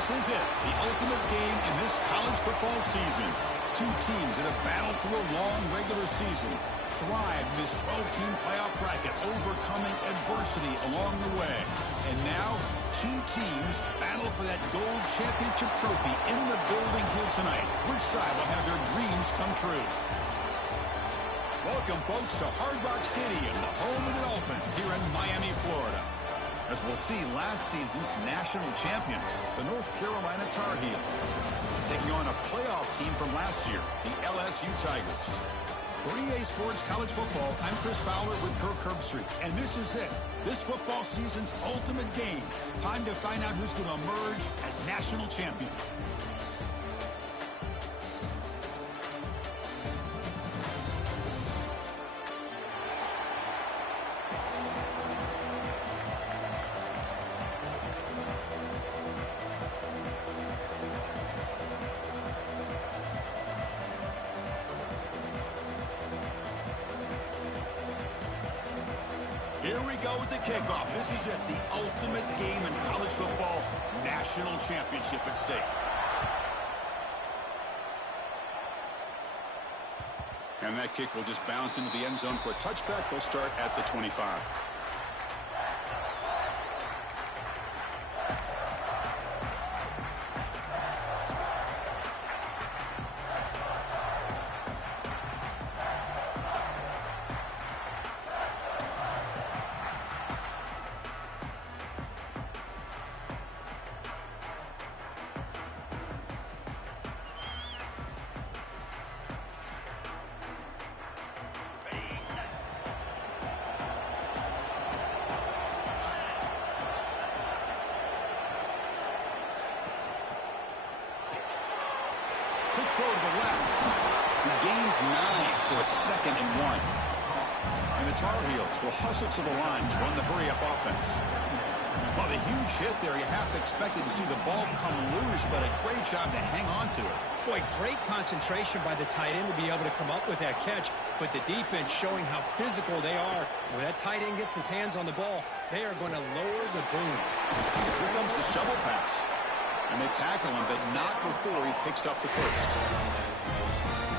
This is it, the ultimate game in this college football season. Two teams that have battled through a long regular season, thrived in this 12-team playoff bracket, overcoming adversity along the way. And now, two teams battle for that gold championship trophy in the building here tonight. Which side will have their dreams come true? Welcome, folks, to Hard Rock City and the home of the Dolphins here in Miami, Florida. As we'll see last season's national champions, the North Carolina Tar Heels, taking on a playoff team from last year, the LSU Tigers. For EA Sports College Football, I'm Chris Fowler with Kirk Herbstreit, and this is it. This football season's ultimate game. Time to find out who's going to emerge as national champion. Here we go with the kickoff. This is it, the ultimate game in college football, national championship at stake. And that kick will just bounce into the end zone for a touchback. They'll start at the 25. Quick throw to the left. He gains 9, so it's 2nd and 1. And the Tar Heels will hustle to the line to run the hurry-up offense. Well, the huge hit there, you have to expect to see the ball come loose, but a great job to hang on to it. Boy, great concentration by the tight end to be able to come up with that catch, but the defense showing how physical they are. When that tight end gets his hands on the ball, they are going to lower the boom. Here comes the shovel pass. And they tackle him, but not before he picks up the first.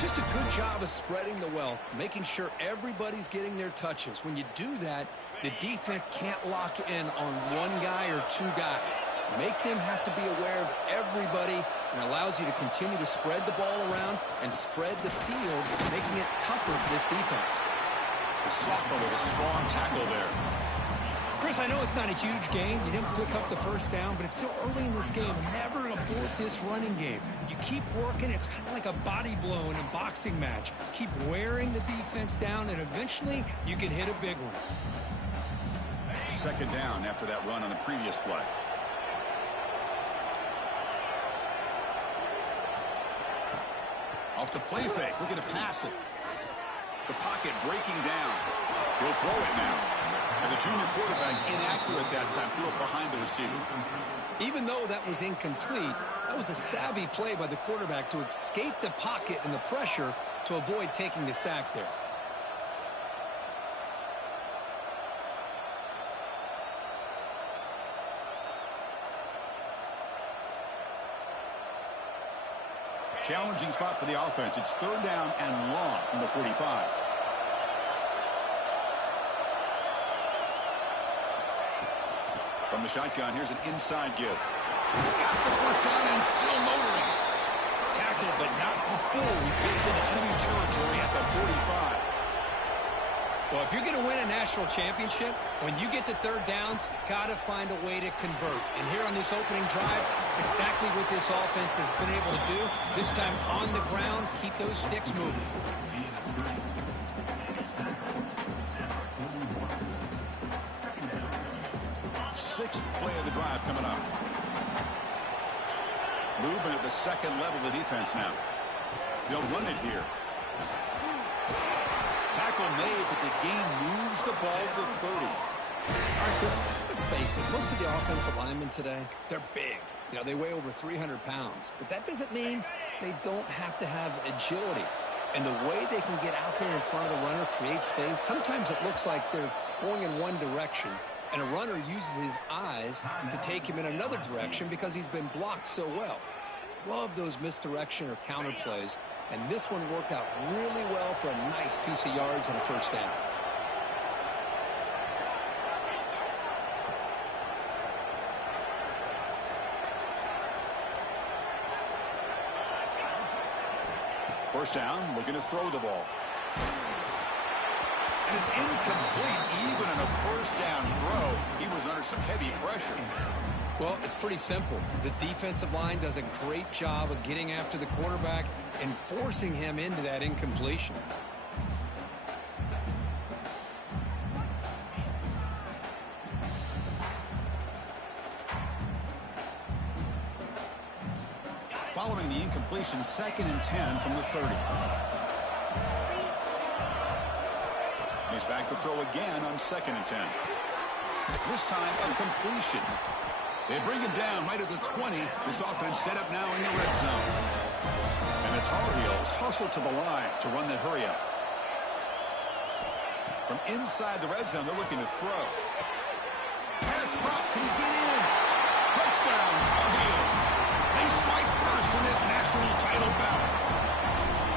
Just a good job of spreading the wealth, making sure everybody's getting their touches. When you do that, the defense can't lock in on one guy or two guys. Make them have to be aware of everybody, and allows you to continue to spread the ball around and spread the field, making it tougher for this defense. Soccer with a strong tackle there. Chris, I know it's not a huge game. You didn't pick up the first down, but it's still early in this game. Never abort this running game. You keep working. It's kind of like a body blow in a boxing match. Keep wearing the defense down, and eventually you can hit a big one. 2nd down after that run on the previous play. Off the play fake. Looking to pass it. The pocket breaking down. He'll throw it now. And the junior quarterback inaccurate that time, threw it behind the receiver. Even though that was incomplete, that was a savvy play by the quarterback to escape the pocket and the pressure to avoid taking the sack there. Challenging spot for the offense. It's 3rd down and long from the 45. From the shotgun, here's an inside give. Got the first down and still motoring. Tackled, but not before he gets into enemy territory at the 45. Well, if you're going to win a national championship, when you get to 3rd downs, you've got to find a way to convert. And here on this opening drive, it's exactly what this offense has been able to do. This time on the ground, keep those sticks moving. Sixth play of the drive coming up. Movement at the 2nd level of the defense now. They'll run it here. Tackle made, but the game moves the ball to 30. All right, Chris, let's face it. Most of the offensive linemen today, they're big. You know, they weigh over 300 pounds. But that doesn't mean they don't have to have agility. And the way they can get out there in front of the runner, create space, sometimes it looks like they're going in one direction. And a runner uses his eyes to take him in another direction because he's been blocked so well. Love those misdirection or counter plays, and this one worked out really well for a nice piece of yards and a first down. First down, looking to throw the ball. And it's incomplete. Even in a first down throw, he was under some heavy pressure. Well, it's pretty simple. The defensive line does a great job of getting after the quarterback and forcing him into that incompletion. Following the incompletion, 2nd and 10 from the 30. He's back to throw again on 2nd and 10. This time, a completion. They bring him down right at the 20. This offense set up now in the red zone. And the Tar Heels hustle to the line to run the hurry up. From inside the red zone, they're looking to throw. Pass drop, can he get in? Touchdown, Tar Heels. They strike first in this national title bout.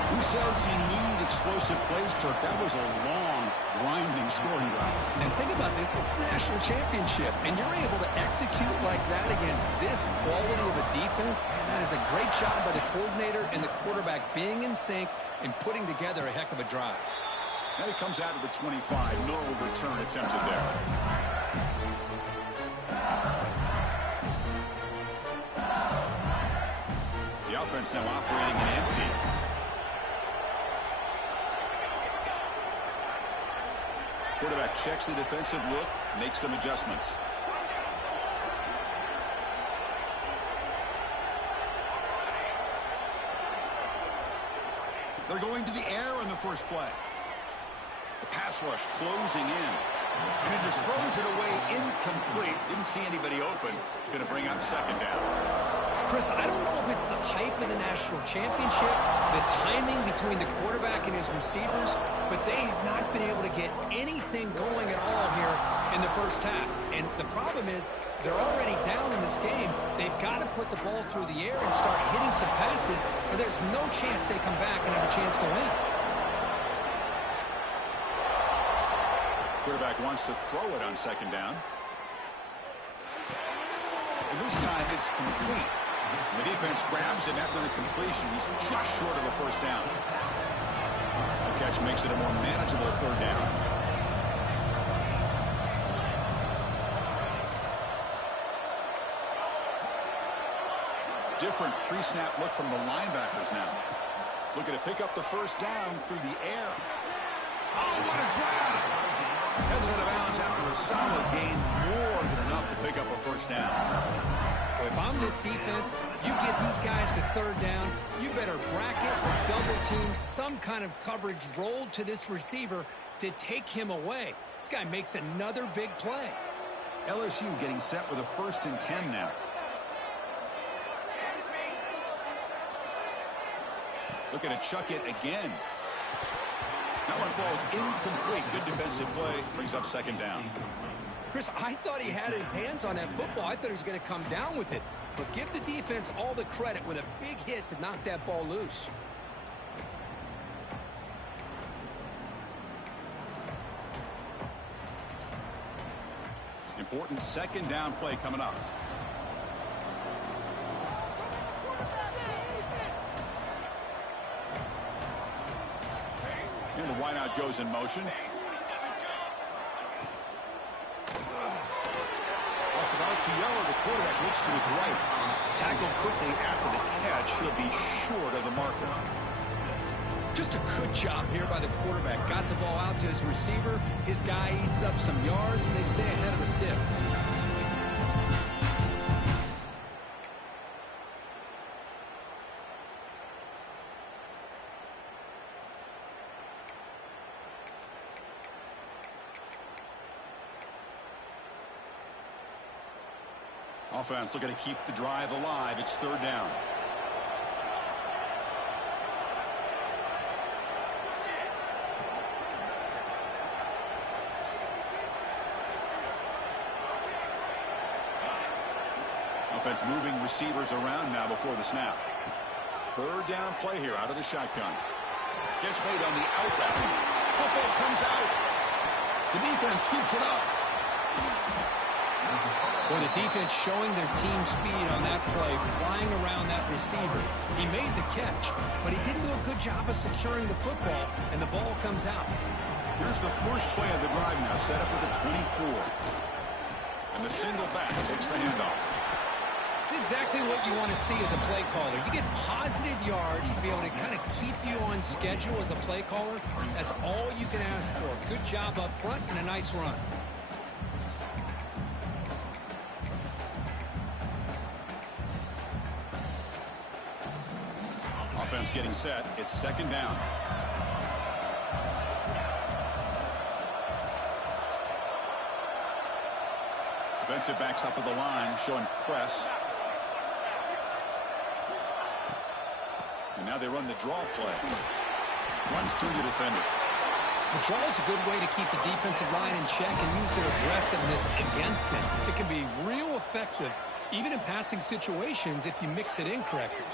Who says you need explosive plays, Kirk? That was a long, grinding scoring drive. And think about this. This is the national championship, and you're able to execute like that against this quality of a defense. And that is a great job by the coordinator and the quarterback being in sync and putting together a heck of a drive. Now he comes out of the 25. No return attempted there. The offense now operating in empty. Quarterback checks the defensive look, makes some adjustments. They're going to the air on the first play. The pass rush closing in. And he just throws it away incomplete. Didn't see anybody open. It's going to bring up 2nd down. Chris, I don't know if it's the hype of the national championship, the timing between the quarterback and his receivers, but they have not been able to get anything going at all here in the first half. And the problem is they're already down in this game. They've got to put the ball through the air and start hitting some passes, or there's no chance they come back and have a chance to win. Quarterback wants to throw it on 2nd down. And this time it's complete. The defense grabs him after the completion. He's just short of a first down. The catch makes it a more manageable 3rd down. Different pre-snap look from the linebackers now. Looking to pick up the first down through the air. Oh, what a grab! Heads out of bounds after a solid gain, more than enough to pick up a first down. If I'm this defense, you get these guys to 3rd down, you better bracket or double team some kind of coverage rolled to this receiver to take him away. This guy makes another big play. LSU getting set with a 1st and 10 now. Looking to chuck it again. That one falls incomplete. Good defensive play. Brings up 2nd down. Chris, I thought he had his hands on that football. I thought he was going to come down with it. But give the defense all the credit with a big hit to knock that ball loose. Important 2nd down play coming up. And the wideout goes in motion. Off of RPO, the quarterback looks to his right. Tackled quickly after the catch. He'll be short of the marker. Just a good job here by the quarterback. Got the ball out to his receiver. His guy eats up some yards, and they stay ahead of the sticks. Offense looking to keep the drive alive. It's 3rd down. Offense moving receivers around now before the snap. Third down play here out of the shotgun. Catch made on the out route. Football comes out. The defense scoops it up. Well, the defense showing their team speed on that play, flying around that receiver. He made the catch, but he didn't do a good job of securing the football, and the ball comes out. Here's the first play of the drive now, set up with the 24th. And the single back takes the handoff. It's exactly what you want to see as a play caller. You get positive yards to be able to kind of keep you on schedule as a play caller. That's all you can ask for. Good job up front and a nice run. Offense getting set. It's second down. Defensive backs up at the line, showing press. And now they run the draw play. Runs through the defender. The draw is a good way to keep the defensive line in check and use their aggressiveness against them. It can be real effective, even in passing situations, if you mix it in correctly.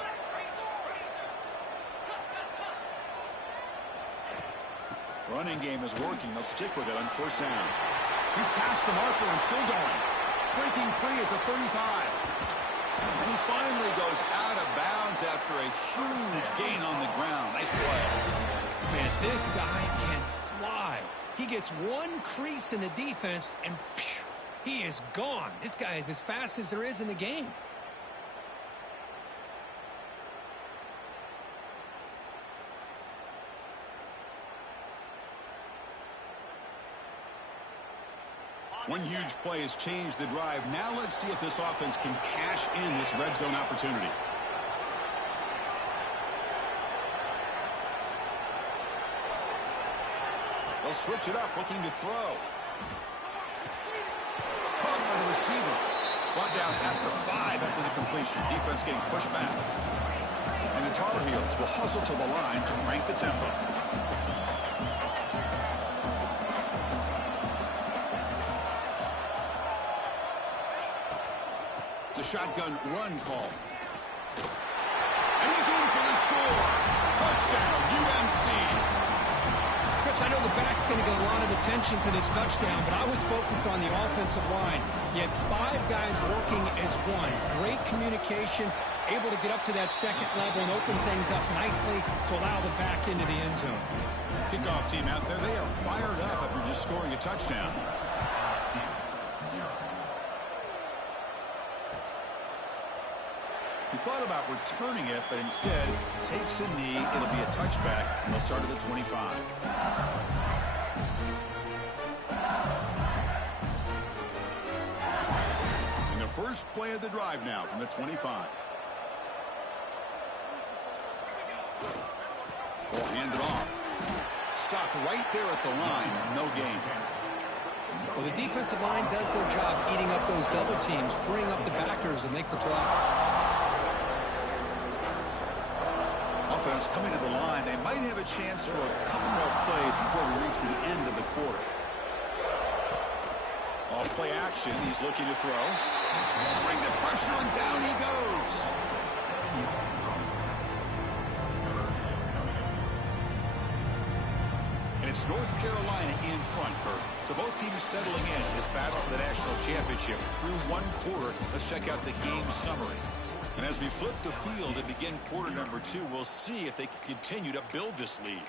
Running game is working. They'll stick with it on first down. He's past the marker and still going. Breaking free at the 35. And he finally goes out of bounds after a huge gain on the ground. Nice play. Man, this guy can fly. He gets one crease in the defense, and phew, he is gone. This guy is as fast as there is in the game. One huge play has changed the drive. Now let's see if this offense can cash in this red zone opportunity. They'll switch it up, looking to throw. Caught by the receiver. Brought down at the 5 after the completion. Defense getting pushed back. And the Tar Heels will hustle to the line to crank the tempo. It's a shotgun run call. And he's in for the score. Touchdown, UNC. Chris, I know the back's going to get a lot of attention for this touchdown, but I was focused on the offensive line. You had 5 guys working as one. Great communication, able to get up to that second level and open things up nicely to allow the back into the end zone. Kickoff team out there, they are fired up after just scoring a touchdown. He thought about returning it, but instead takes a knee. It'll be a touchback, and they'll start at the 25. And the first play of the drive now from the 25. Ball handed off. Stopped right there at the line. No gain. Well, the defensive line does their job eating up those double teams, freeing up the backers to make the play. Offense coming to the line. They might have a chance for a couple more plays before we reach the end of the quarter. Off play action. He's looking to throw. Bring the pressure, and down he goes. And it's North Carolina in front, Kurt. So both teams settling in this battle for the national championship through one quarter. Let's check out the game summary. And as we flip the field and begin quarter number 2, we'll see if they can continue to build this lead.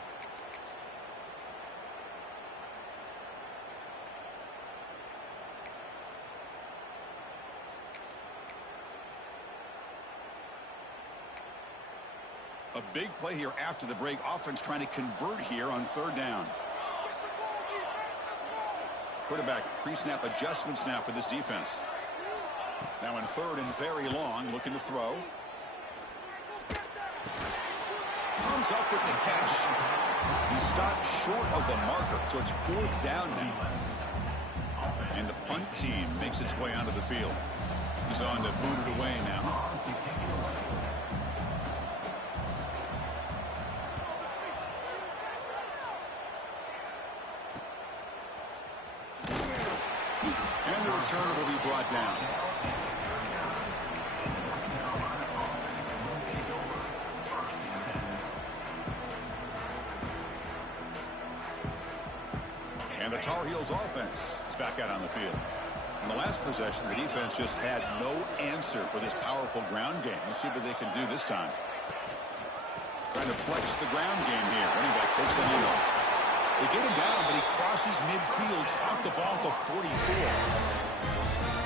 A big play here after the break. Offense trying to convert here on third down. Quarterback pre-snap adjustments now for this defense. Now in third and very long, looking to throw. Comes up with the catch. He stopped short of the marker, so it's fourth down now. And the punt team makes its way onto the field. He's on to boot it away now. And the returner will be brought down. And the Tar Heels offense is back out on the field. In the last possession, the defense just had no answer for this powerful ground game. Let's see what they can do this time. Trying to flex the ground game here. Running back takes the handoff. They get him down, but he crosses midfield, out the ball to 44.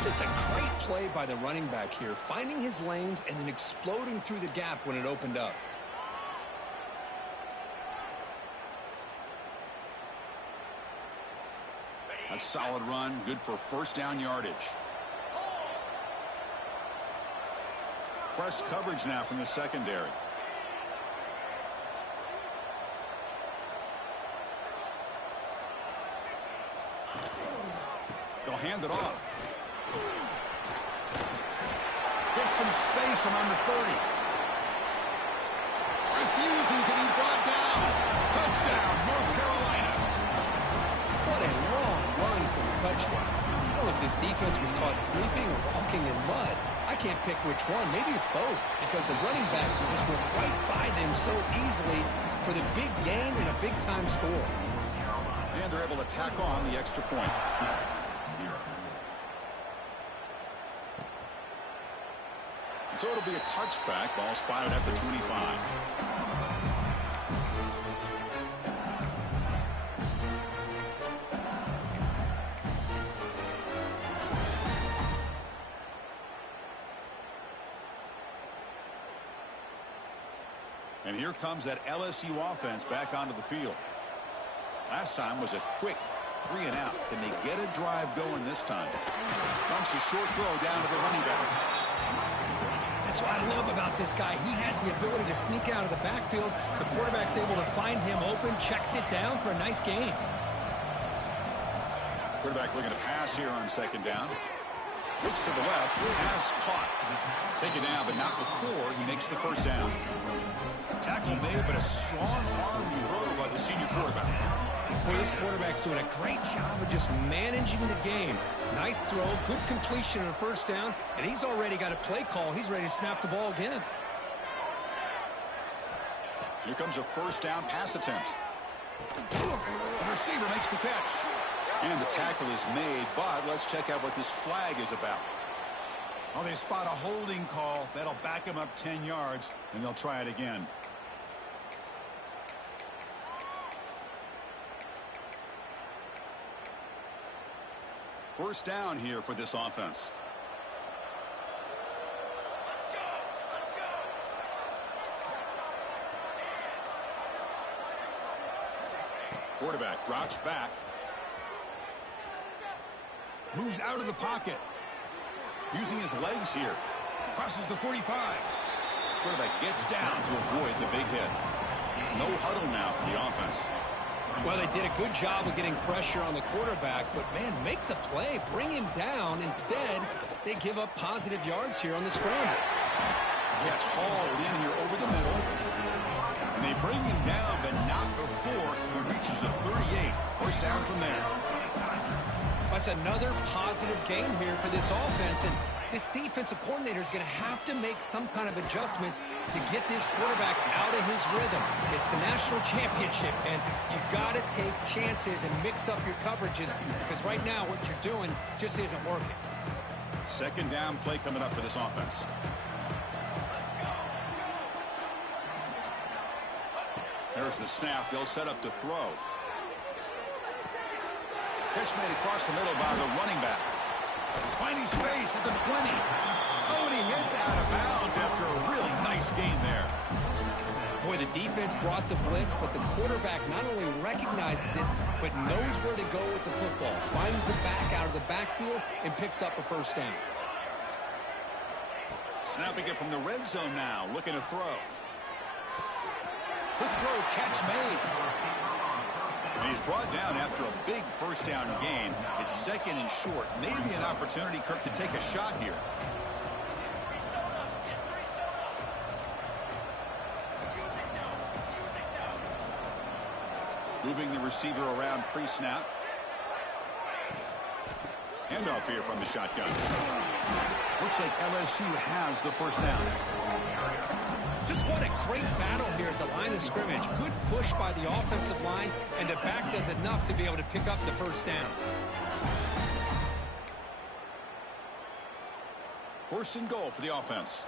Just a great play by the running back here, finding his lanes and then exploding through the gap when it opened up. A solid run, good for first down yardage. Press coverage now from the secondary. They'll hand it off. Gets some space around the 30. Refusing to be brought down. Touchdown, North Carolina. What a long run for the touchdown. I don't know if this defense was caught sleeping or walking in mud. I can't pick which one. Maybe it's both, because the running back just went right by them so easily for the big gain and a big-time score. And they're able to tack on the extra point. So it'll be a touchback. Ball spotted at the 25. And here comes that LSU offense back onto the field. Last time was a quick 3 and out. Can they get a drive going this time? Dumps a short throw down to the running back. That's what I love about this guy. He has the ability to sneak out of the backfield. The quarterback's able to find him open, checks it down for a nice gain. Quarterback looking to pass here on second down. Looks to the left. Pass caught. Take it down, but not before he makes the first down. Tackle made, but a strong arm throw by the senior quarterback. Boy, this quarterback's doing a great job of just managing the game. Nice throw, good completion on a first down, and he's already got a play call. He's ready to snap the ball again. Here comes a first down pass attempt. The receiver makes the catch. And the tackle is made, but let's check out what this flag is about. Oh, they spot a holding call. That'll back him up 10 yards, and they'll try it again. First down here for this offense. Quarterback drops back. Moves out of the pocket. Using his legs here. Crosses the 45. Quarterback gets down to avoid the big hit. No huddle now for the offense. Well, they did a good job of getting pressure on the quarterback, but, man, make the play. Bring him down. Instead, they give up positive yards here on the scramble. Gets hauled in here over the middle. And they bring him down, but not before he reaches the 38. First down from there. That's another positive game here for this offense, and this defensive coordinator is going to have to make some kind of adjustments to get this quarterback out of his rhythm. It's the national championship, and you've got to take chances and mix up your coverages, because right now what you're doing just isn't working. Second down play coming up for this offense. There's the snap. They'll set up to throw. Catch made across the middle by the running back. Finding space at the 20. Oh, and he hits out of bounds after a really nice gain there. Boy, the defense brought the blitz, but the quarterback not only recognizes it, but knows where to go with the football. Finds the back out of the backfield and picks up a first down. Snapping it from the red zone now. Looking to throw. Quick throw, catch made. And he's brought down after a big first down gain. It's second and short. Maybe an opportunity, Kirk, to take a shot here. Moving the receiver around pre-snap. Handoff here from the shotgun. Looks like LSU has the first down. Just what a great battle here at the line of scrimmage. Good push by the offensive line, and the back does enough to be able to pick up the first down. First and goal for the offense.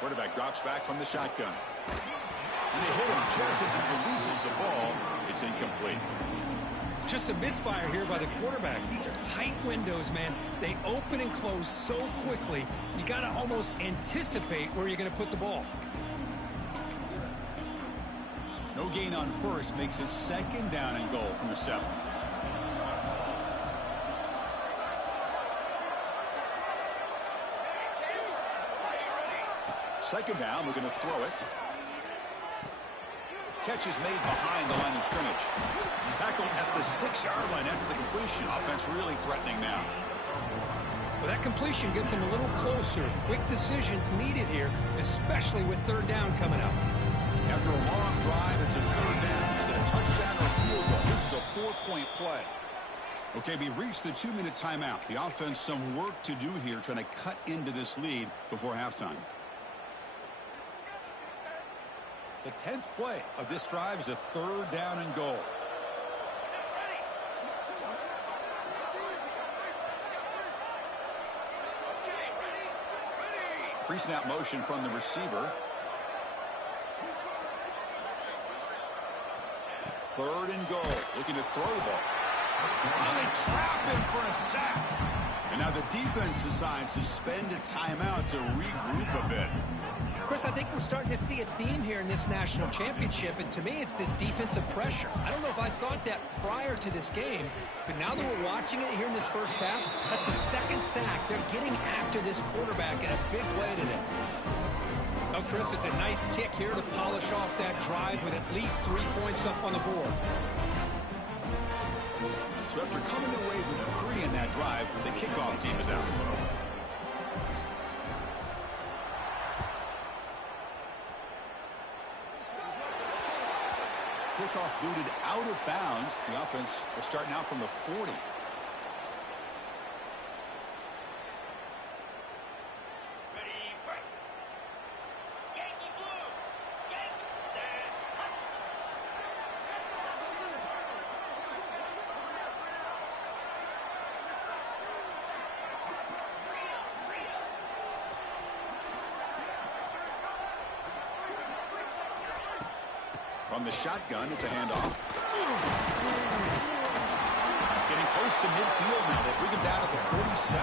Quarterback drops back from the shotgun. And they hit him just as he releases the ball. It's incomplete. Just a misfire here by the quarterback. These are tight windows, man. They open and close so quickly, you got to almost anticipate where you're going to put the ball. No gain on first makes it second down and goal from the 7. Second down, we're going to throw it. Catch is made behind the line of scrimmage. Tackled at the 6-yard line after the completion. Offense really threatening now. Well, that completion gets him a little closer. Quick decisions needed here, especially with third down coming up. After a long drive, it's a third down. Is it a touchdown or a field goal? This is a 4-point play. Okay, we reached the 2-minute timeout. The offense some work to do here, trying to cut into this lead before halftime. The 10th play of this drive is a third down and goal. Pre-snap motion from the receiver. Third and goal. Looking to throw the ball. And they trap him for a sack. And now the defense decides to spend a timeout to regroup a bit. Chris, I think we're starting to see a theme here in this national championship, and to me, it's this defensive pressure. I don't know if I thought that prior to this game, but now that we're watching it here in this first half, that's the second sack. They're getting after this quarterback in a big way today. Oh, Chris, it's a nice kick here to polish off that drive with at least 3 points up on the board. So after coming away with 3 in that drive, the kickoff team is out. Kickoff booted out of bounds. The offense will start now from the 40. From the shotgun, it's a handoff. Getting close to midfield now. They bring him down at the 47.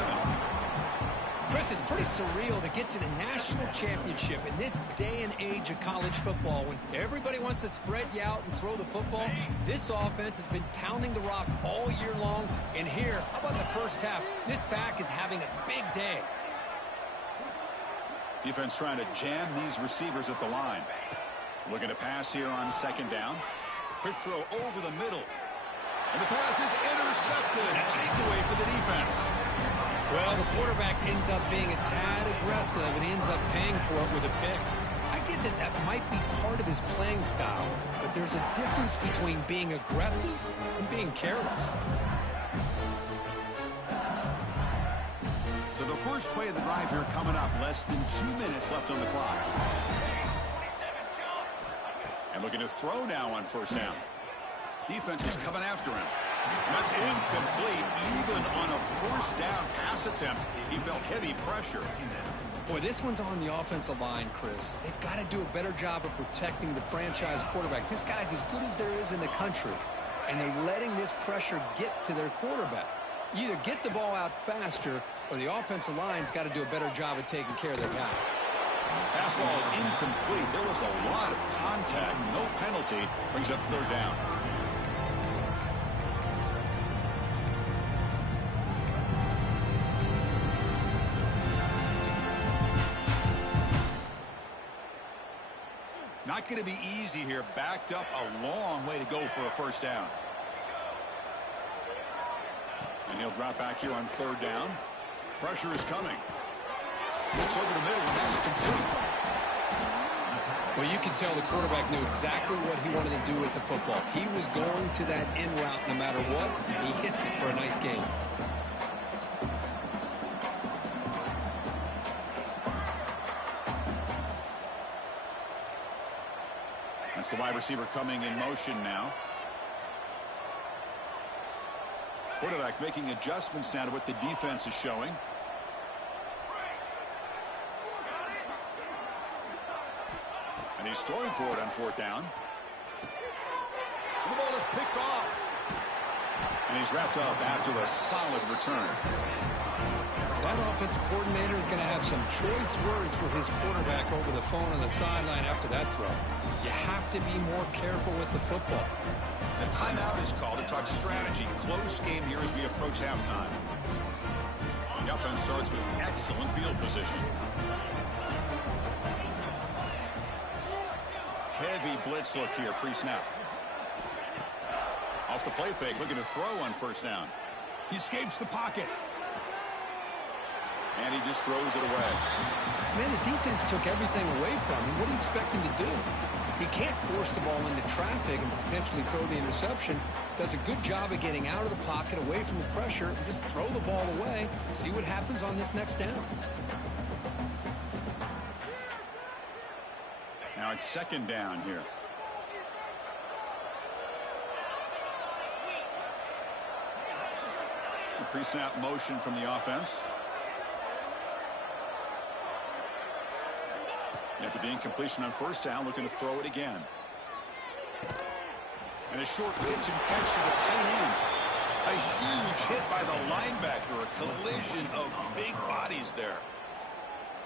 Chris, it's pretty surreal to get to the national championship in this day and age of college football when everybody wants to spread you out and throw the football. This offense has been pounding the rock all year long. And here, how about the first half? This back is having a big day. Defense trying to jam these receivers at the line. Looking to pass here on second down. Quick throw over the middle. And the pass is intercepted. A takeaway for the defense. Well, the quarterback ends up being a tad aggressive and he ends up paying for it with a pick. I get that that might be part of his playing style, but there's a difference between being aggressive and being careless. So the first play of the drive here coming up. Less than 2 minutes left on the clock. And looking to throw now on first down. Defense is coming after him. And that's incomplete. Even on a first down pass attempt, he felt heavy pressure. Boy, this one's on the offensive line, Chris. They've got to do a better job of protecting the franchise quarterback. This guy's as good as there is in the country. And they're letting this pressure get to their quarterback. You either get the ball out faster or the offensive line's got to do a better job of taking care of their guy. Pass ball is incomplete. There was a lot of contact. No penalty. Brings up third down. Not going to be easy here. Backed up a long way to go for a first down. And he'll drop back here on third down. Pressure is coming. Looks over the middle, and that's complete. Well, you can tell the quarterback knew exactly what he wanted to do with the football. He was going to that in route no matter what. He hits it for a nice gain. It's the wide receiver coming in motion now. Quarterback making adjustments now to what the defense is showing. And he's throwing for it on fourth down. And the ball is picked off. And he's wrapped up after a solid return. That offensive coordinator is going to have some choice words for his quarterback over the phone on the sideline after that throw. You have to be more careful with the football. The timeout is called to talk strategy. Close game here as we approach halftime. The offense starts with excellent field position. Heavy blitz look here pre-snap. Off the play fake, looking to throw on first down. He escapes the pocket. And he just throws it away. Man, the defense took everything away from him. What do you expect him to do? He can't force the ball into traffic and potentially throw the interception. Does a good job of getting out of the pocket, away from the pressure, and just throw the ball away. See what happens on this next down. Now it's second down here. Pre-snap motion from the offense. After the incompletion on first down, looking to throw it again. And a short pitch and catch to the tight end. A huge hit by the linebacker. A collision of big bodies there.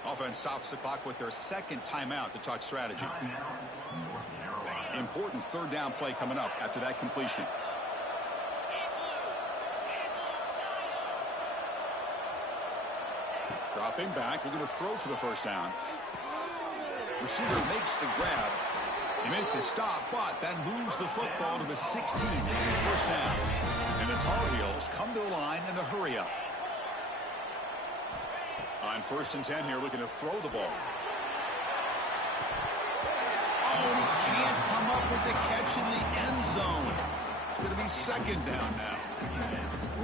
Offense stops the clock with their second timeout to talk strategy. Important third down play coming up after that completion. Dropping back, looking to throw for the first down. Receiver makes the grab. They make the stop, but that moves the football to the 16. First down. And the Tar Heels come to the line in a hurry-up. On 1st and 10 here, looking to throw the ball. Oh, he can't come up with the catch in the end zone. It's going to be second down now.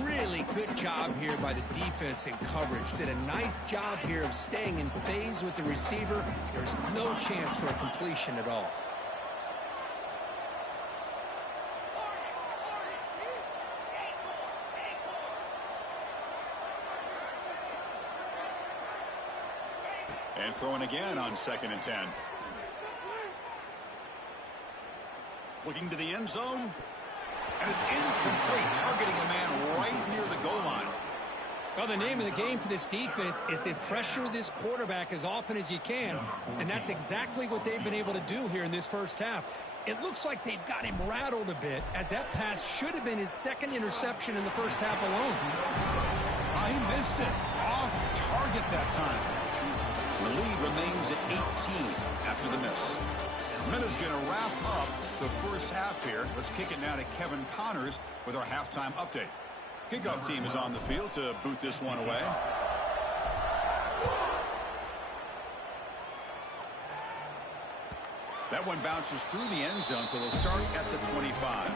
Really good job here by the defense in coverage. Did a nice job here of staying in phase with the receiver. There's no chance for a completion at all. And throwing again on 2nd and 10. Looking to the end zone. And it's incomplete, targeting a man right near the goal line. Well, the name of the game for this defense is to pressure this quarterback as often as you can, and that's exactly what they've been able to do here in this first half. It looks like they've got him rattled a bit, as that pass should have been his second interception in the first half alone. He missed it. Off target that time. The lead remains at 18 after the miss. Minute's going to wrap up the first half here. Let's kick it now to Kevin Connors with our halftime update. Kickoff team is on the field to boot this one away. That one bounces through the end zone, so they'll start at the 25.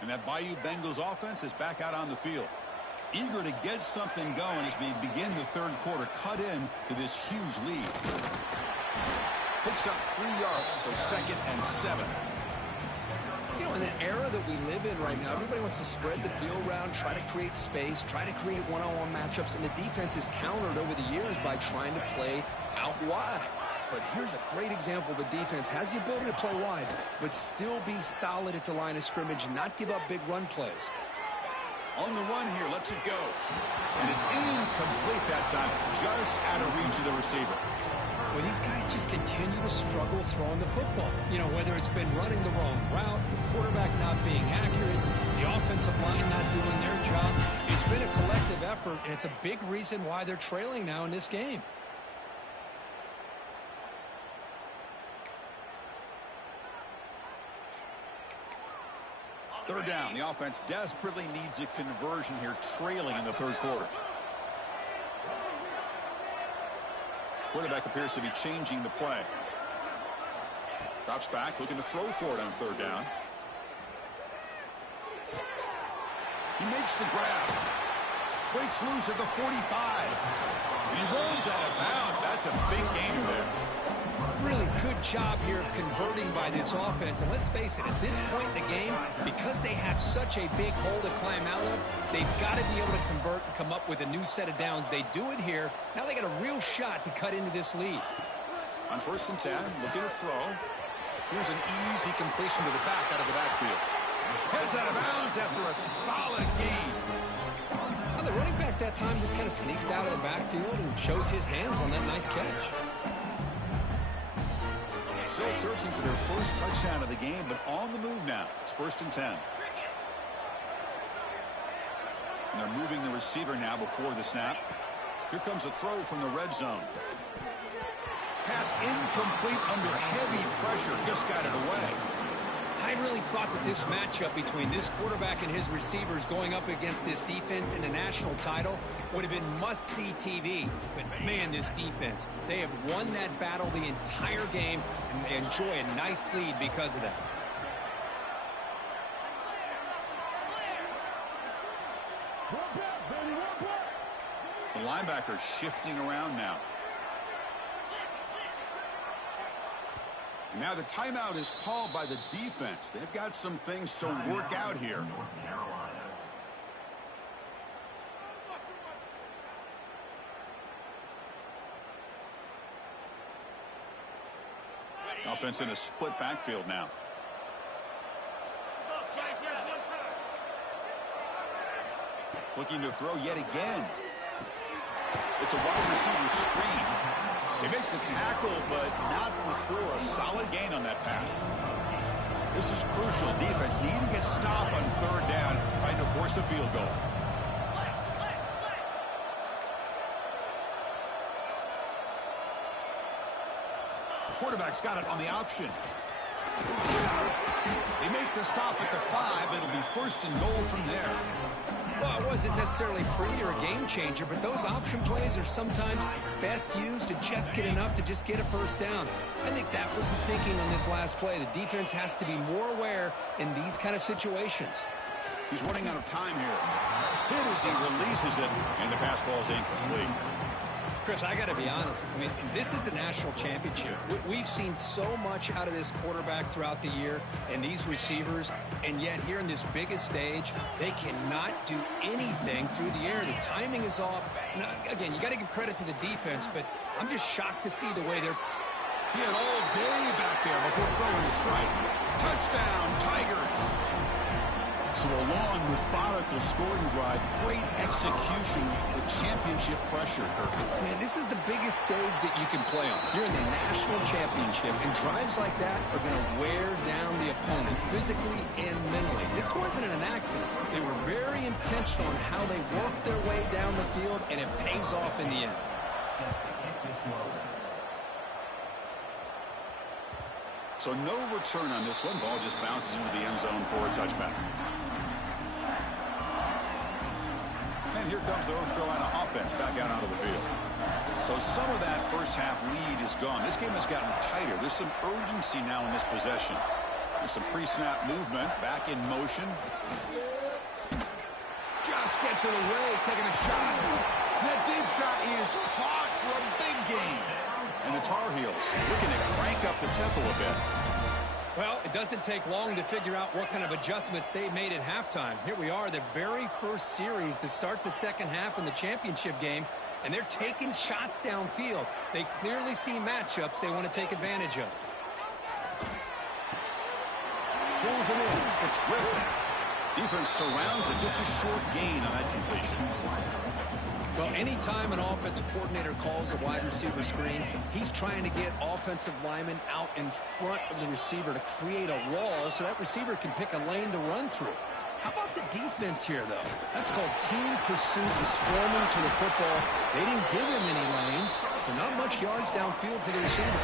And that Bayou Bengals offense is back out on the field. Eager to get something going as we begin the third quarter. Cut in to this huge lead. Picks up 3 yards, so 2nd and 7. You know, in the era that we live in right now, everybody wants to spread the field around, try to create space, try to create one-on-one matchups, and the defense is countered over the years by trying to play out wide. But here's a great example. The defense has the ability to play wide, but still be solid at the line of scrimmage and not give up big run plays. On the run here, lets it go. And it's incomplete that time, just out of reach of the receiver. Well, these guys just continue to struggle throwing the football. You know, whether it's been running the wrong route, the quarterback not being accurate, the offensive line not doing their job. It's been a collective effort, and it's a big reason why they're trailing now in this game. Third down. The offense desperately needs a conversion here, trailing in the third quarter. Quarterback appears to be changing the play. Drops back, looking to throw for it on third down. He makes the grab. Breaks loose at the 45. And he runs out of bounds. That's a big gain there. Really good job here of converting by this offense. And let's face it, at this point in the game, because they have such a big hole to climb out of, they've got to be able to convert and come up with a new set of downs. They do it here. Now they got a real shot to cut into this lead. On 1st and 10, looking to throw. Here's an easy completion to the back out of the backfield. Heads out of bounds after a solid gain. Well, the running back that time just kind of sneaks out of the backfield and shows his hands on that nice catch. Still searching for their first touchdown of the game, but on the move now. It's 1st and 10. And they're moving the receiver now before the snap. Here comes a throw from the red zone. Pass incomplete under heavy pressure. Just got it away. I really thought that this matchup between this quarterback and his receivers going up against this defense in the national title would have been must-see TV. But, man, this defense, they have won that battle the entire game, and they enjoy a nice lead because of that. The linebacker shifting around now. And now the timeout is called by the defense. They've got some things to work out here. Offense in a split backfield now. Looking to throw yet again. It's a wide receiver screen. They make the tackle, but not before a solid gain on that pass. This is crucial. Defense needing a stop on 3rd down, trying to force a field goal. The quarterback's got it on the option. They make the stop at the 5. It'll be 1st and goal from there. Well, it wasn't necessarily pretty or a game changer, but those option plays are sometimes best used to just get enough to just get a 1st down. I think that was the thinking on this last play. The defense has to be more aware in these kind of situations. He's running out of time here. Hit as he releases it, and the pass falls incomplete. Chris, I got to be honest. I mean, this is the national championship. We've seen so much out of this quarterback throughout the year and these receivers, and yet here in this biggest stage, they cannot do anything through the air. The timing is off. Now, again, you got to give credit to the defense, but I'm just shocked to see the way they're... He had all day back there before throwing a strike. Touchdown, Tigers! So a long, methodical scoring drive, great execution with championship pressure. Man, this is the biggest stage that you can play on. You're in the national championship, and drives like that are going to wear down the opponent physically and mentally. This wasn't an accident. They were very intentional in how they worked their way down the field, and it pays off in the end. So no return on this one. Ball just bounces into the end zone for a touchback. And here comes the North Carolina offense back out onto the field. So some of that first half lead is gone. This game has gotten tighter. There's some urgency now in this possession. There's some pre-snap movement. Back in motion. Just gets it away, taking a shot. That deep shot is caught for a big gain. And the Tar Heels looking to crank up the tempo a bit. Well, it doesn't take long to figure out what kind of adjustments they made at halftime. Here we are, the very first series to start the second half in the championship game, and they're taking shots downfield. They clearly see matchups they want to take advantage of. Pulls it in. It's Griffin. Defense surrounds it. Just a short gain on that completion. Well, anytime an offensive coordinator calls a wide receiver screen, he's trying to get offensive linemen out in front of the receiver to create a wall so that receiver can pick a lane to run through. How about the defense here, though? That's called team pursuit and storming to the football. They didn't give him any lanes, so not much yards downfield for the receiver.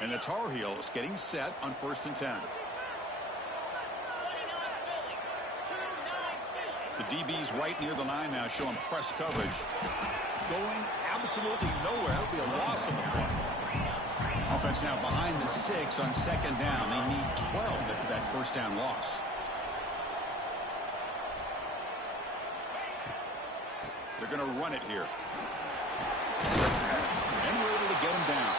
And the Tar Heels getting set on 1st and 10. The DB's right near the line now, showing press coverage. Going absolutely nowhere. That'll be a loss on the play. Offense now behind the sticks on second down. They need 12 after that first down loss. They're going to run it here. And we're able to get him down.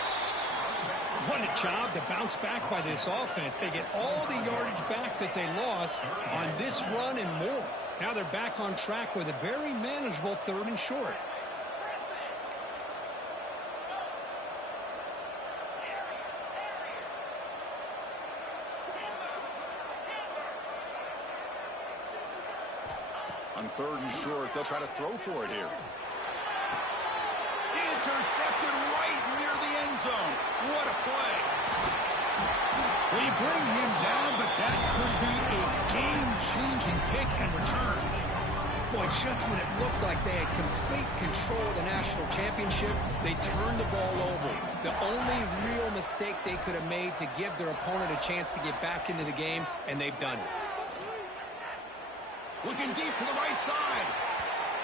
What a job to bounce back by this offense. They get all the yardage back that they lost on this run and more. Now they're back on track with a very manageable 3rd and short. On 3rd and short, they'll try to throw for it here. Intercepted right near the end zone. What a play. They bring him down, but that could be a game-changing pick and return. Boy, just when it looked like they had complete control of the national championship, they turned the ball over. The only real mistake they could have made to give their opponent a chance to get back into the game, and they've done it. Looking deep to the right side.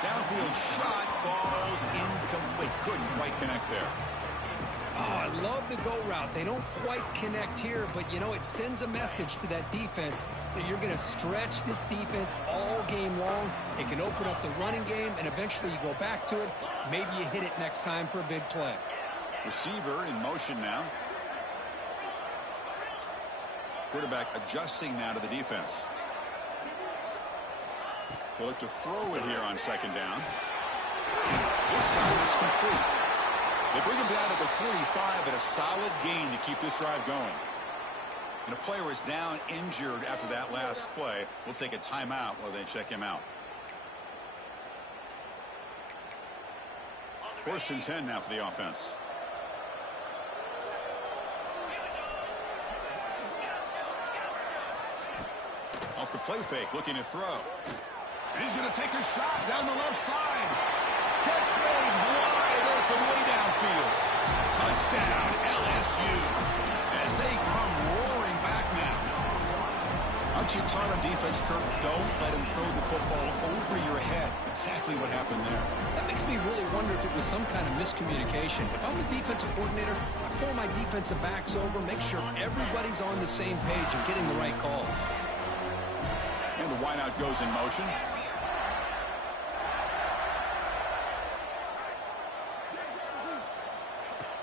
Downfield shot falls incomplete. Couldn't quite connect there. Oh, I love the go route. They don't quite connect here, but, you know, it sends a message to that defense that you're going to stretch this defense all game long. It can open up the running game, and eventually you go back to it. Maybe you hit it next time for a big play. Receiver in motion now. Quarterback adjusting now to the defense. They'll look to throw it here on second down. This time it's complete. They bring him down to the 45 at a solid gain to keep this drive going. And a player is down injured after that last play. We'll take a timeout while they check him out. 1st and 10 now for the offense. Off the play fake, looking to throw. And he's going to take a shot down the left side. Catch made wide open way downfield. Touchdown, LSU. As they come roaring back now. Aren't you taught on defense, Kirk? Don't let him throw the football over your head. Exactly what happened there. That makes me really wonder if it was some kind of miscommunication. If I'm the defensive coordinator, I pull my defensive backs over, make sure everybody's on the same page and getting the right calls. And the wideout goes in motion.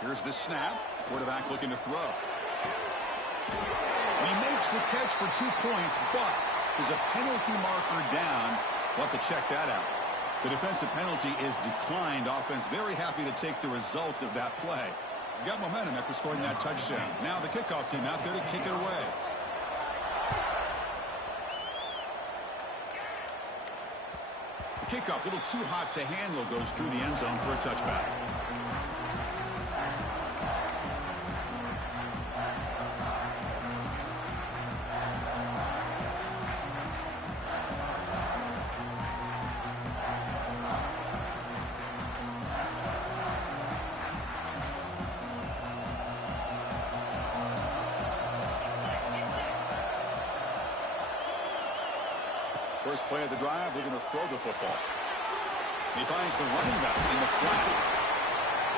Here's the snap. Quarterback looking to throw. He makes the catch for 2 points, but there's a penalty marker down. We'll have to check that out. The defensive penalty is declined. Offense very happy to take the result of that play. Got momentum after scoring that touchdown. Now the kickoff team out there to kick it away. The kickoff, a little too hot to handle, goes through the end zone for a touchback. First play of the drive, they're going to throw the football. He finds the running back in the flat.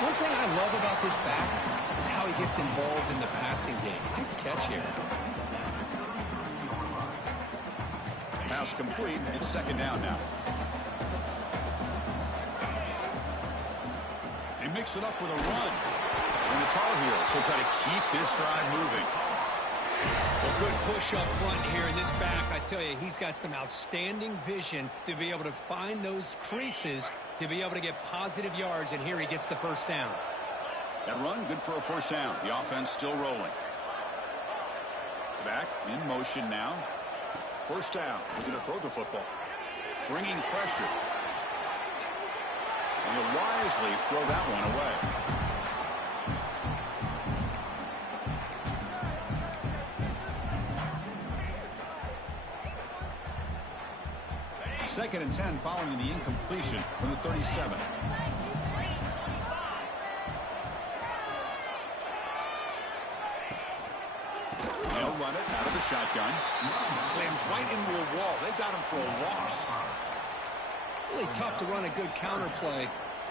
One thing I love about this back is how he gets involved in the passing game. Nice catch here. Pass complete. It's second down now. They mix it up with a run. And the Tar Heels will try to keep this drive moving. A good push up front here in this back. I tell you, he's got some outstanding vision to be able to find those creases to be able to get positive yards, and here he gets the first down. That run, good for a first down. The offense still rolling. Back in motion now. First down. Looking to throw the football. Bringing pressure. And he'll wisely throw that one away. Second and 10 following the incompletion from the 37. They'll run it out of the shotgun. Slams right into a wall. They got him for a loss. Really tough to run a good counter play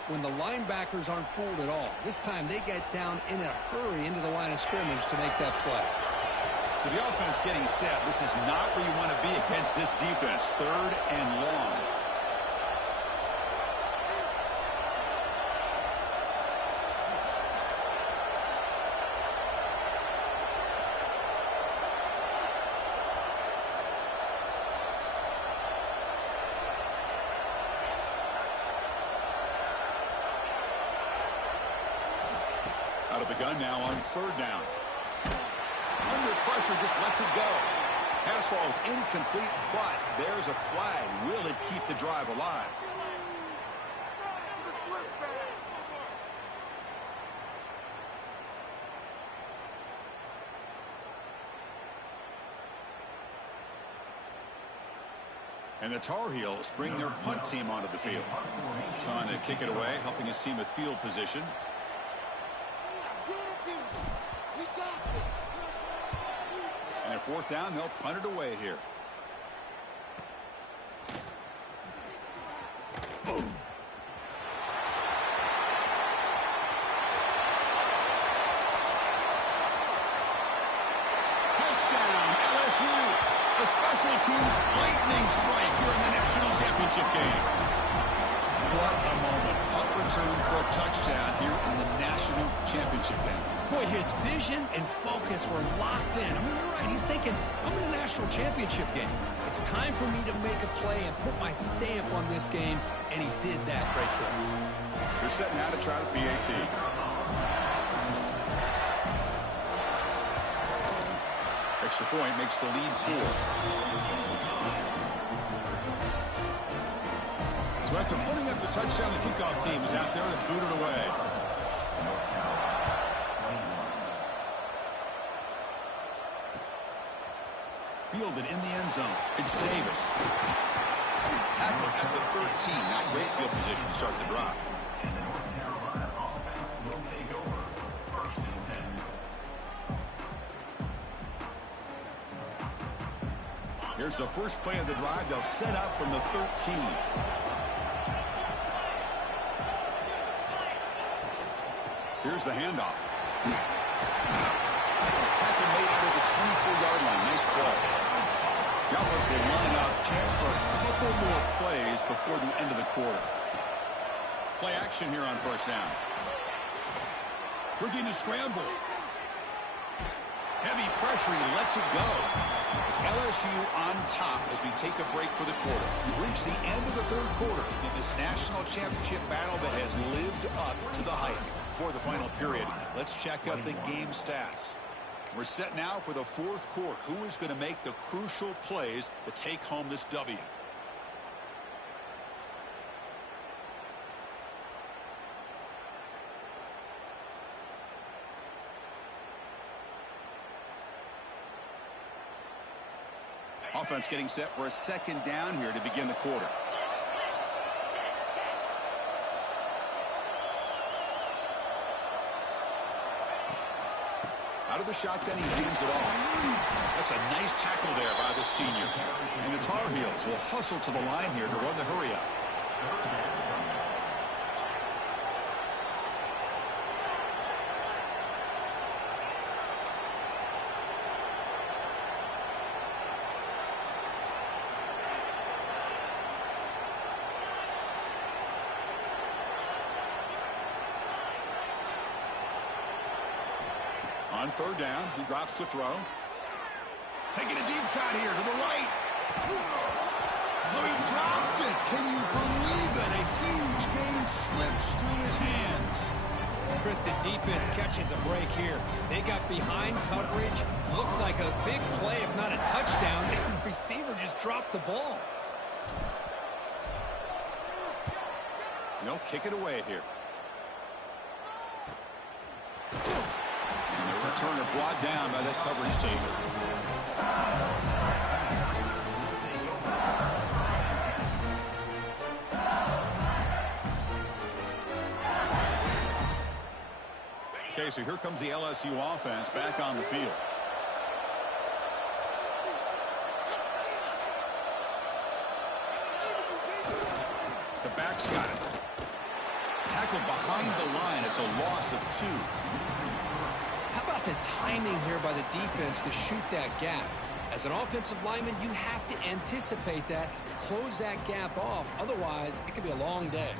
when the linebackers aren't fooled at all. This time they get down in a hurry into the line of scrimmage to make that play. So the offense getting set. This is not where you want to be against this defense. 3rd and long. Out of the gun now on 3rd down. Under pressure, just lets it go. Pass ball is incomplete, but there's a flag. Will it keep the drive alive? And the Tar Heels bring their punt team onto the field. He's on to kick it away, helping his team with field position. And at 4th down, they'll punt it away here. Boom. Touchdown, LSU. A special teams lightning strike here in the national championship game. What a moment. Punt return for a touchdown here in the national championship game. Boy, his vision and focus were locked in. I mean, you're right. He's thinking, I'm in the national championship game. It's time for me to make a play and put my stamp on this game, and he did that right there. They're setting out to try the PAT. Extra point makes the lead 4. So after putting up the touchdown, the kickoff team is out there to boot it away. Fielded in the end zone. It's Davis. Tackle at the 13. Now great field position to start the drive. Here's the first play of the drive. They'll set up from the 13. Here's the handoff. Tackle made out of the 24-yard line. Nice ball. The offense will line up. Chance for a couple more plays before the end of the quarter. Play action here on 1st down. Looking to scramble. Heavy pressure. He lets it go. It's LSU on top as we take a break for the quarter. We've reached the end of the 3rd quarter in this national championship battle that has lived up to the hype. For the final period, let's check out the game stats. We're set now for the 4th quarter. Who is going to make the crucial plays to take home this W? Offense getting set for a 2nd down here to begin the quarter. Out of the shotgun, he hands it off. That's a nice tackle there by the senior. And the Tar Heels will hustle to the line here to run the hurry up. On 3rd down, he drops to throw. Taking a deep shot here to the right. Oh, he dropped it. Can you believe it? A huge gain slips through his hands. Chris, the defense catches a break here. They got behind coverage. Looked like a big play, if not a touchdown. And the receiver just dropped the ball. They'll kick it away here. Returner brought down by that coverage team. Okay, so here comes the LSU offense back on the field. The back's got it. It's a loss of 2. How about the timing here by the defense to shoot that gap? As an offensive lineman, you have to anticipate that, close that gap off. Otherwise, it could be a long day.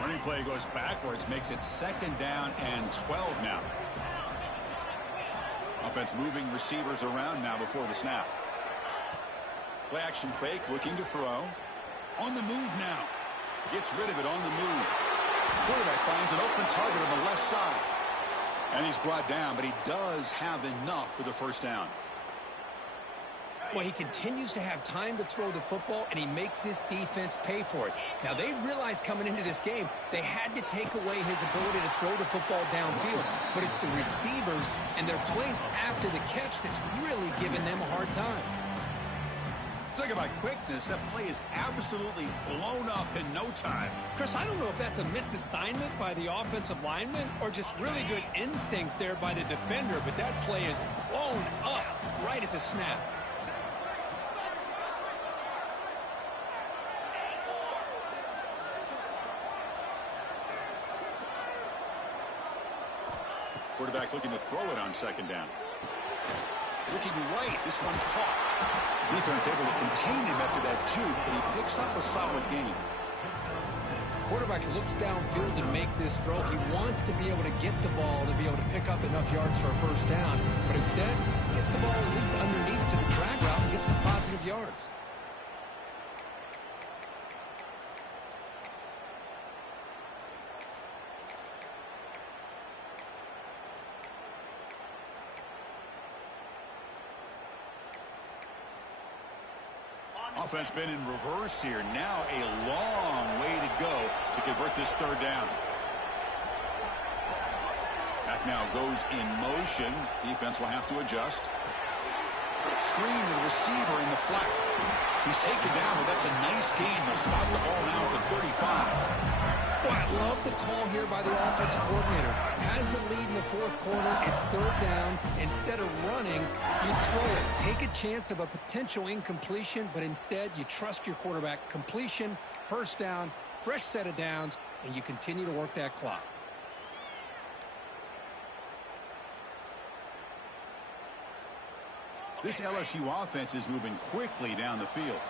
Running play goes backwards, makes it 2nd down and 12 now. Offense moving receivers around now before the snap. Play action fake, looking to throw. On the move now. Gets rid of it on the move. Quarterback finds an open target on the left side. And he's brought down, but he does have enough for the first down. Well, he continues to have time to throw the football, and he makes this defense pay for it. Now, they realized coming into this game they had to take away his ability to throw the football downfield. But it's the receivers and their plays after the catch that's really giving them a hard time. Talk about quickness. That play is absolutely blown up in no time. Chris, I don't know if that's a misassignment by the offensive lineman or just really good instincts there by the defender, but that play is blown up right at the snap. Quarterback looking to throw it on 2nd down. Looking right. This one caught. Defense able to contain him after that juke, but he picks up a solid gain. Quarterback looks downfield to make this throw. He wants to be able to get the ball to be able to pick up enough yards for a first down. But instead, he gets the ball at least underneath to the drag route and gets some positive yards. Offense been in reverse here. Now a long way to go to convert this 3rd down. Back now goes in motion. Defense will have to adjust. Screen to the receiver in the flat. He's taken down, but that's a nice gain. They'll spot the ball now at the 35. Well, I love the call here by the offensive coordinator. Has the lead in the 4th quarter. It's 3rd down. Instead of running, you throw it. Take a chance of a potential incompletion, but instead you trust your quarterback. Completion, first down, fresh set of downs, and you continue to work that clock. This LSU offense is moving quickly down the field.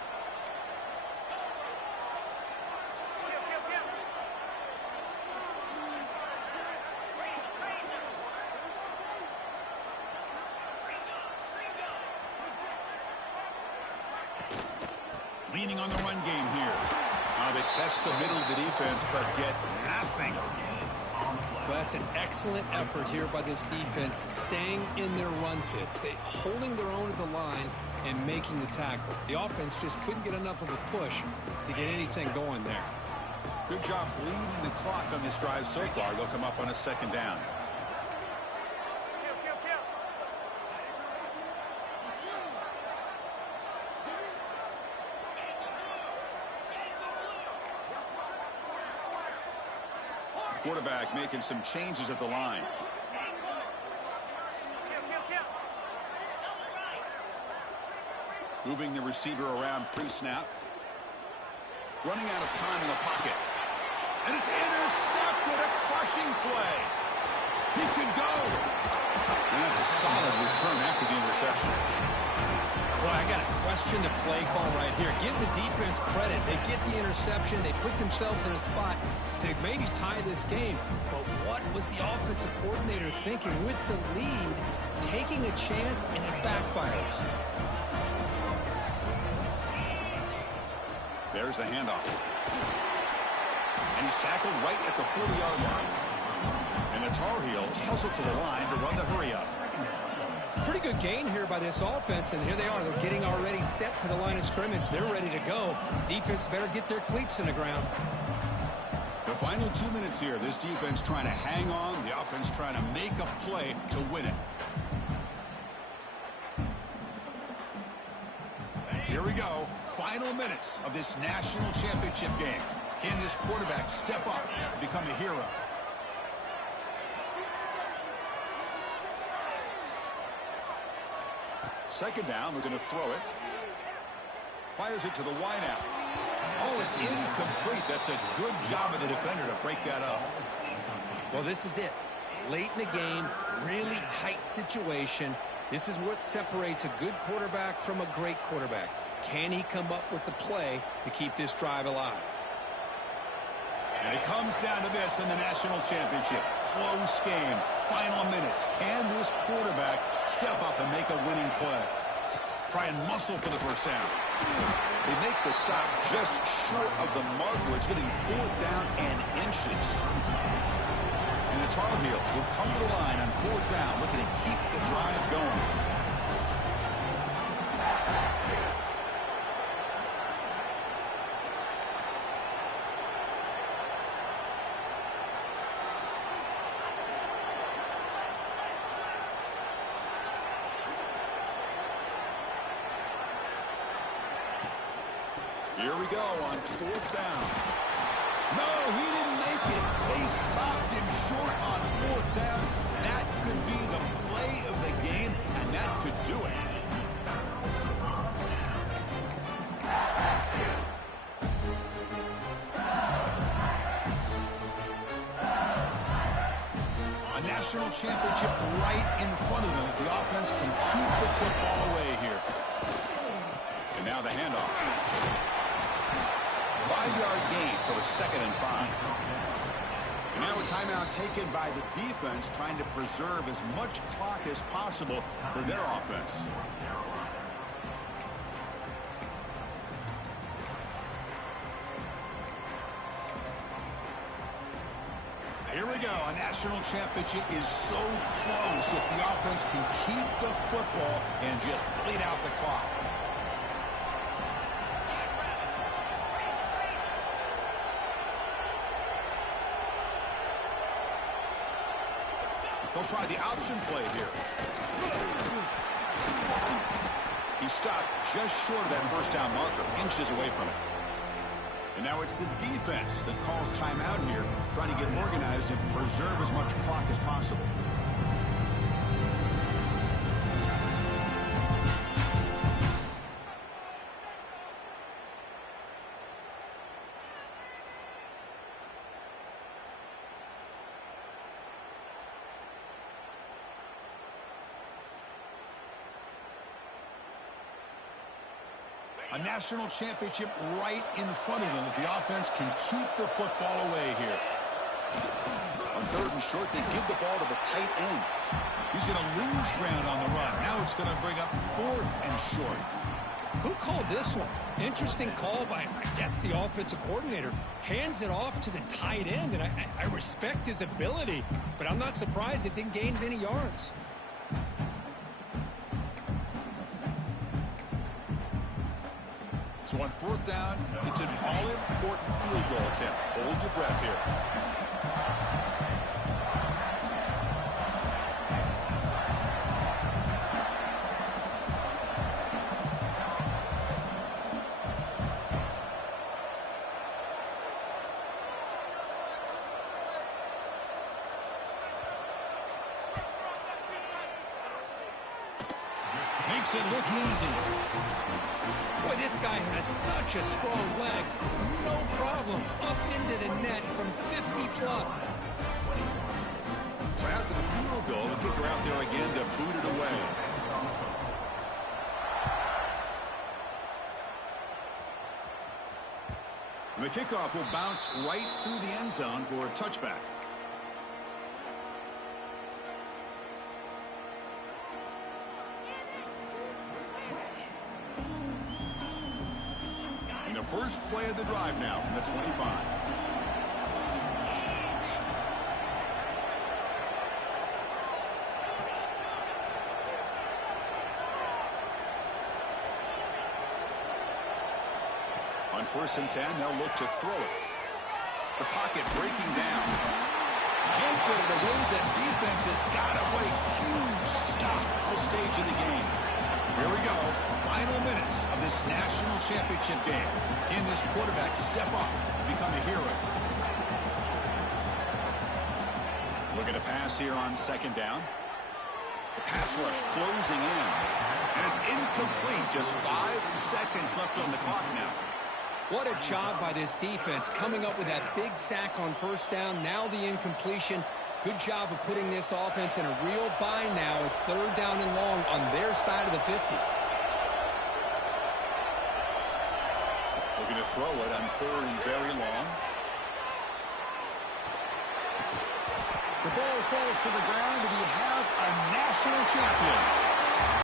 Leaning on the run game here. They test the middle of the defense, but get nothing. Well, that's an excellent effort here by this defense, staying in their run fits. They holding their own at the line and making the tackle. The offense just couldn't get enough of a push to get anything going there. Good job bleeding the clock on this drive so far. They'll come up on a 2nd down. Quarterback making some changes at the line. Moving the receiver around pre-snap. Running out of time in the pocket. And it's intercepted. A crushing play. He can go. And that's a solid return after the interception. Well, I got to question the play call right here. Give the defense credit. They get the interception. They put themselves in a spot to maybe tie this game. But what was the offensive coordinator thinking with the lead, taking a chance, and it backfires? There's the handoff. And he's tackled right at the 40-yard line. And the Tar Heels hustle to the line to run the hurry-up. Pretty good gain here by this offense, and here they are. They're getting already set to the line of scrimmage. They're ready to go. Defense better get their cleats in the ground. The final 2 minutes here. This defense trying to hang on. The offense trying to make a play to win it. Here we go. Final minutes of this national championship game. Can this quarterback step up and become a hero? Second down, we're going to throw it. Fires it to the wideout. Oh, it's incomplete. That's a good job of the defender to break that up. Well, this is it. Late in the game, really tight situation. This is what separates a good quarterback from a great quarterback. Can he come up with the play to keep this drive alive? And it comes down to this in the national championship. Close game. Final minutes. Can this quarterback step up and make a winning play? Try and muscle for the first down. They make the stop just short of the mark where it's getting 4th down and inches. And the Tar Heels will come to the line on 4th down, looking to keep the drive going. Here we go on 4th down. No, he didn't make it. They stopped him short on 4th down. That could be the play of the game, and that could do it. A national championship right in front of them if the offense can keep the football away here. And now the handoff. 5-yard gain, so it's 2nd and 5. And now a timeout taken by the defense, trying to preserve as much clock as possible for their offense. Here we go. A national championship is so close if the offense can keep the football and just bleed out the clock. They'll try the option play here. He stopped just short of that 1st down marker, inches away from it. And now it's the defense that calls timeout here, trying to get organized and preserve as much clock as possible. A national championship right in front of them if the offense can keep the football away here. On 3rd and short, they give the ball to the tight end. He's going to lose ground on the run. Now it's going to bring up 4th and short. Who called this one? Interesting call by, I guess, the offensive coordinator. Hands it off to the tight end, and I respect his ability, but I'm not surprised it didn't gain many yards. So on 4th down, it's an all-important field goal attempt. Hold your breath here. Makes it look easy. Boy, this guy has such a strong leg. No problem. Up into the net from 50+. So after the field goal, the kicker out there again to boot it away. And the kickoff will bounce right through the end zone for a touchback. First play of the drive now from the 25. On 1st and 10, they'll look to throw it. The pocket breaking down. Can't get it away. The defense has got away. Huge stop at this stage of the game. Here we go. Final minutes of this national championship game. Can this quarterback step up and become a hero? Looking to pass here on 2nd down. The pass rush closing in. And it's incomplete. Just 5 seconds left on the clock now. What a job by this defense coming up with that big sack on first down. Now the incompletion. Good job of putting this offense in a real bind now at 3rd down and long on their side of the 50. Looking to throw it on 3rd and very long. The ball falls to the ground, and we have a national champion.